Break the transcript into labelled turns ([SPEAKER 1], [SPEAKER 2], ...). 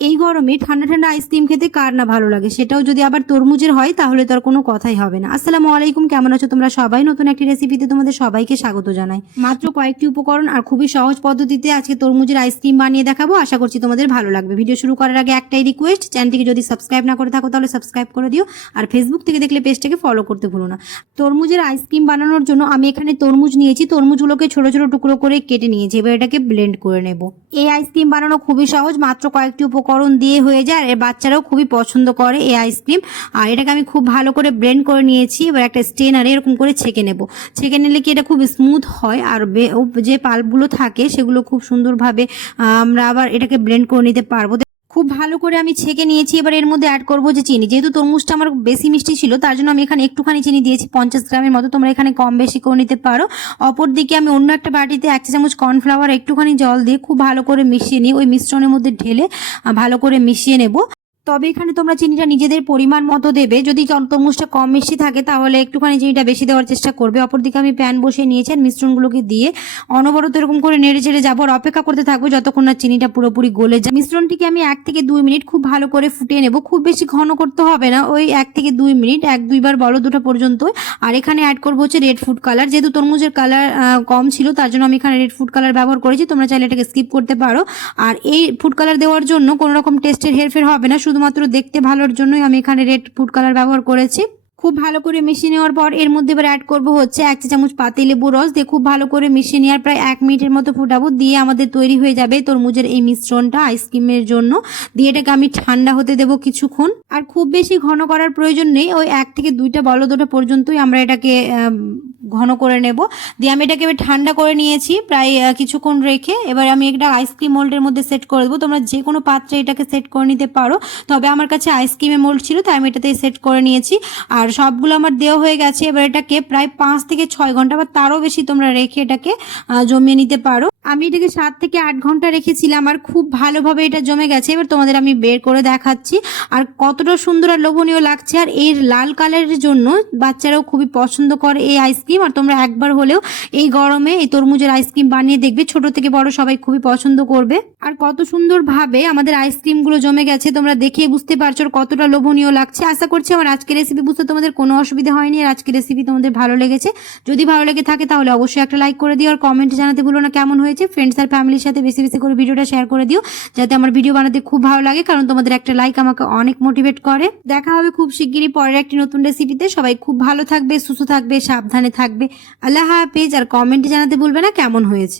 [SPEAKER 1] এই গরমে ঠান্ডা ঠান্ডা আইসক্রিম খেতে কার না ভালো লাগে? সেটাও যদি আবার তরমুজের হয়, তাহলে তো আর কোনো কথাই হবে না। আসসালামু আলাইকুম, কেমন আছো তোমরা সবাই? নতুন একটি রেসিপিতে তোমাদের সবাইকে স্বাগত জানাই। মাত্র কয়েকটি উপকরণ আর খুবই সহজ পদ্ধতিতে আজকে তরমুজের আইসক্রিম বানিয়ে দেখাবো। আশা করছি তোমাদের ভালো লাগবে। ভিডিও শুরু করার আগে একটাই রিকোয়েস্ট চ্যানেলটিকে যদি সাবস্ক্রাইব না করে থাকো, তাহলে সাবস্ক্রাইব করে দিও। আর ফেসবুক থেকে দেখলে পেজটাকে ফলো করতে ভুলো না। তরমুজের আইসক্রিম বানানোর জন্য আমি এখানে তরমুজ নিয়েছি। তরমুজগুলোকে ছোট ছোট টুকরো করে কেটে নিয়েছি। এবার এটাকে ব্লেন্ড করে নেব। এই আইসক্রিম বানানো খুবই সহজ। মাত্র কয়েকটি উপকরণ দিয়ে হয়ে যায়, আর বাচ্চারাও খুবই পছন্দ করে এই আইসক্রিম আর এটাকে আমি খুব ভালো করে ব্লেন্ড করে নিয়েছি, এবার একটা স্টেনারে এরকম করে ছেঁকে নেব। ছেঁকে নিলে কি এটা খুব স্মুথ হয়, আর যে পাল্পগুলো থাকে সেগুলো খুব সুন্দরভাবে আমরা আবার এটাকে ব্লেন্ড করে নিতে পারব। খুব ভালো করে আমি ছেঁকে নিয়েছি, এবার এর মধ্যে অ্যাড করব যে চিনি। যেহেতু তরমুজটা আমার বেশি মিষ্টি ছিল, তার জন্য আমি এখানে একটুখানি চিনি দিয়েছি, পঞ্চাশ গ্রামের মতো। তোমরা এখানে কম বেশি করে নিতে পারো। অপর দিকে আমি অন্য একটা বাটিতে এক চামচ কর্নফ্লাওয়ার একটুখানি জল দিয়ে খুব ভালো করে মিশিয়ে নিই ওই মিশ্রণের মধ্যে ঢেলে ভালো করে মিশিয়ে নেব। তবে এখানে তোমরা চিনিটা নিজেদের পরিমাণ মতো দেবে। যদি তরমুজটা কম মিষ্টি থাকে, তাহলে একটুখানি চিনিটা বেশি দেওয়ার চেষ্টা করবে। অপরদিকে আমি প্যান বসিয়ে নিয়েছি আর মিশ্রণগুলোকে দিয়ে অনবরত এরকম করে নেড়ে চেড়ে যাব আর অপেক্ষা করতে থাকব যতক্ষণ না চিনিটা পুরোপুরি গলে যায়। মিশ্রণটিকে আমি এক থেকে দুই মিনিট খুব ভালো করে ফুটিয়ে নেব। খুব বেশি ঘন করতে হবে না, ওই এক থেকে দুই মিনিট, এক দুইবার বলো দুটো পর্যন্ত। আর এখানে অ্যাড করব হচ্ছে রেড ফুড কালার যেহেতু তরমুজের কালার কম ছিল, তার জন্য আমি এখানে রেড ফুড কালার ব্যবহার করেছি। তোমরা চাইলে এটাকে স্কিপ করতে পারো। আর এই ফুড কালার দেওয়ার জন্য কোনো রকম টেস্টের হেরফের হবে না। শুধুমাত্র দেখতে ভালোর জন্যই আমি এখানে রেড ফুড কালার ব্যবহার করেছি। খুব ভালো করে মিশিয়ে নেওয়ার পর এর মধ্যে এবার অ্যাড করব হচ্ছে এক চা চামচ পাতি লেবু রস দিয়ে খুব ভালো করে মিশিয়ে নেওয়ার প্রায় এক মিনিটের মতো ফুটাবো দিয়ে আমাদের তৈরি হয়ে যাবে তরমুজের এই মিশ্রণটা আইসক্রিমের জন্য। দিয়ে এটাকে আমি ঠান্ডা হতে দেবো কিছুক্ষণ। আর খুব বেশি ঘন করার প্রয়োজন নেই, ওই এক থেকে দুইটা বলদোটা পর্যন্তই আমরা এটাকে ঘন করে নেব। দিয়ে আমি এটাকে এবার ঠান্ডা করে নিয়েছি প্রায় কিছুক্ষণ রেখে। এবার আমি একটা আইসক্রিম মোল্ডের মধ্যে সেট করে দেবো। তোমরা যে কোনো পাত্রে এটাকে সেট করে নিতে পারো। তবে আমার কাছে আইসক্রিমের মোল্ড ছিল, তাই আমি এটাতে সেট করে নিয়েছি। আর সবগুলো আমার দেওয়া হয়ে গেছে। এবার এটাকে প্রায় পাঁচ থেকে ছয় ঘণ্টা বা তারও বেশি তোমরা রেখে এটাকে জমিয়ে নিতে পারো। আমি এটাকে সাত থেকে আট ঘণ্টা রেখেছিলাম আর খুব ভালোভাবে এটা জমে গেছে। এবার তোমাদের আমি বের করে দেখাচ্ছি। আর কতটা সুন্দর আর লোভনীয় লাগছে। আর এর লাল কালারের জন্য বাচ্চারাও খুবই পছন্দ করে এই আইসক্রিম আর তোমরা একবার হলেও এই গরমে এই তরমুজের আইসক্রিম বানিয়ে দেখবে। ছোট থেকে বড় সবাই খুবই পছন্দ করবে। আর কত সুন্দরভাবে আমাদের আইসক্রিমগুলো জমে গেছে। তোমরা দেখে বুঝতে পারছ কতটা লোভনীয় লাগছে। আশা করছি আমার আজকের রেসিপি বুঝতে তোমাদের কোনো অসুবিধা হয়নি। আর আজকের রেসিপি তোমাদের ভালো লেগেছে। যদি ভালো লেগে থাকে তাহলে অবশ্যই একটা লাইক করে দিও। আর কমেন্টে জানাতে ভুলো না কেমন হয়েছে। ফ্রেন্ডস আর ফ্যামিলির সাথে বেশি বেশি করে ভিডিওটা শেয়ার করে দিও, যাতে আমার ভিডিও বানাতে খুব ভালো লাগে, কারণ তোমাদের একটা লাইক আমাকে অনেক মোটিভেট করে। দেখা হবে খুব শিগগিরই পরের একটি নতুন রেসিপিতে সবাই খুব ভালো থাকবে, সুস্থ থাকবে, সাবধানে থাকবে। আল্লাহ হাফেজ, আর কমেন্টে জানাতে ভুলবে না, কেমন হয়েছে।